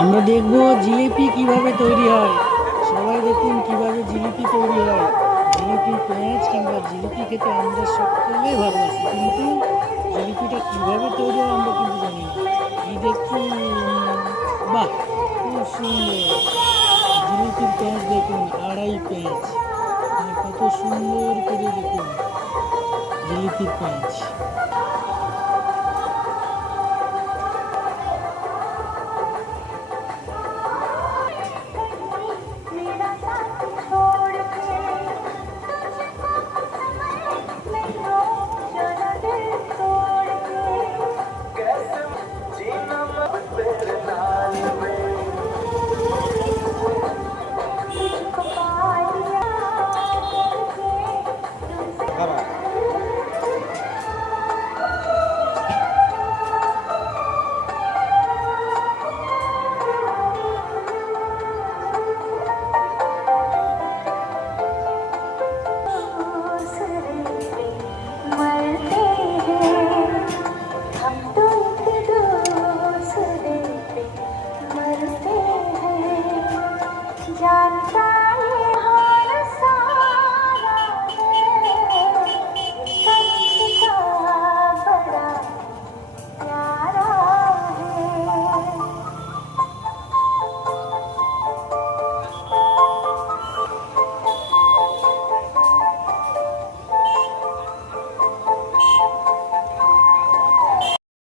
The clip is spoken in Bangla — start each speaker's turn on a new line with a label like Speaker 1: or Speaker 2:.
Speaker 1: আমরা দেখব জিলিপি কীভাবে তৈরি হয়। সবাই দেখুন কীভাবে জিলিপি তৈরি হয়। জিলিপি পেঁয়াজ কিংবা জিলিপি খেতে আমরা সকলেই ভালোবাসি, কিন্তু জিলিপিটা কীভাবে তৈরি হয় আমরা কিন্তু জানি না। এই দেখুন বাহ, খুব সুন্দর। জিলিপির পেঁয়াজ দেখুন, আড়াই পেঁয়াজ। আর কত সুন্দর করে দেখুন জিলিপির পেঁয়াজ।